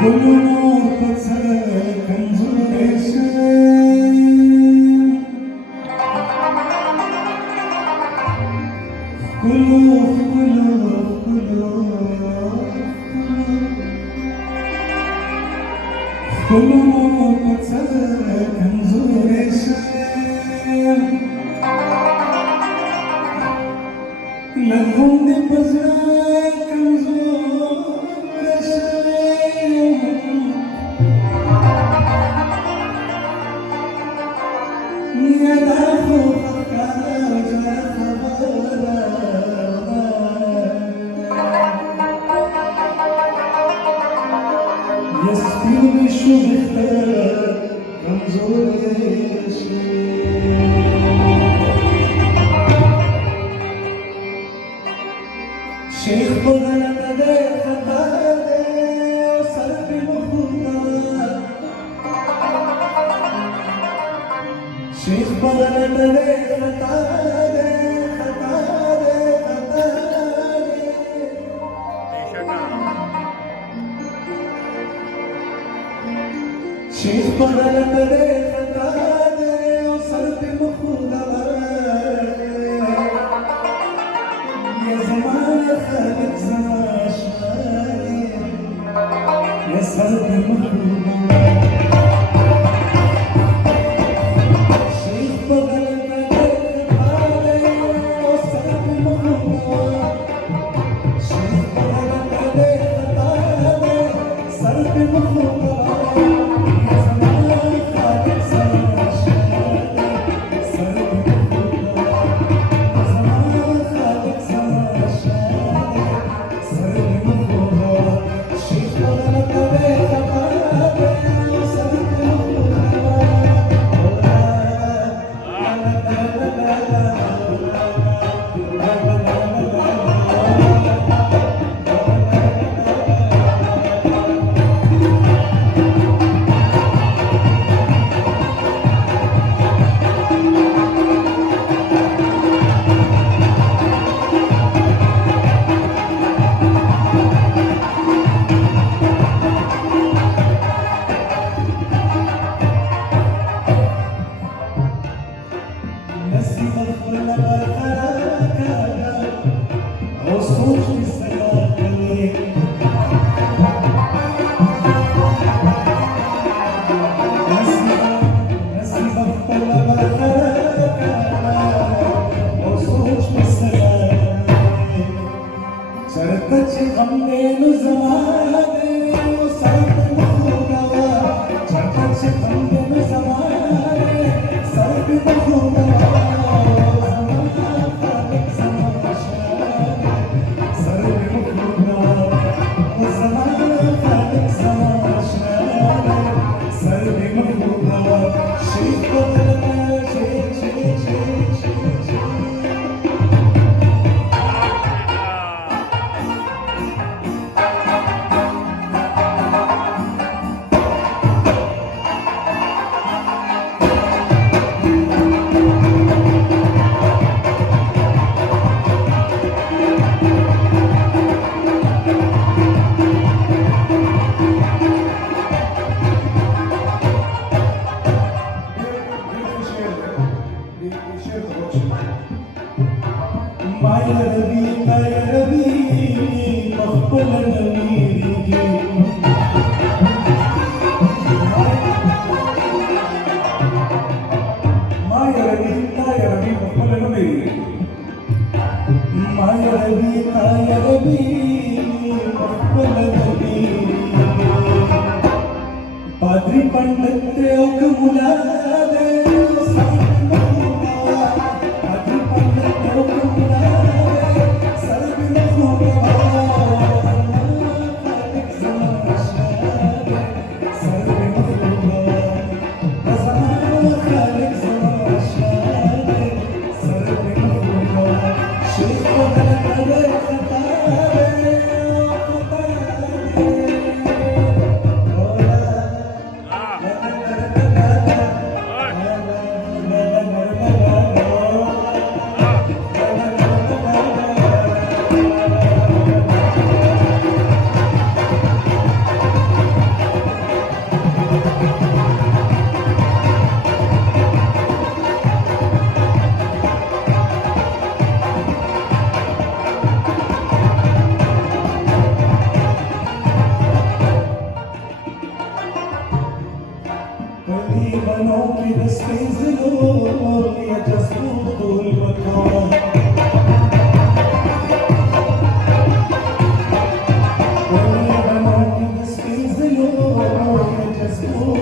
كل نور ساكن زريشان كل نور ساكن زريشان لهم بزاكن يسقيني شو بختار كمزور شيخ بغلت دي خطاري وصرف مخوطة شيخ بغلت دي خطاري شيخ بغلت دي خطاري وصرف مخوطة يا زمان خالد زمان شمالي يا صرف مخوطة شيخ بغلت دي خطاري وصرف مخوطة شيخ بغلت دي خطاري صرف مخوطة Padri Pandit og mulade Padri Pandit og mulade sarbi بنوا كده استنزلوا يا جسدوا المكان كل بنوا كده استنزلوا يا جسدوا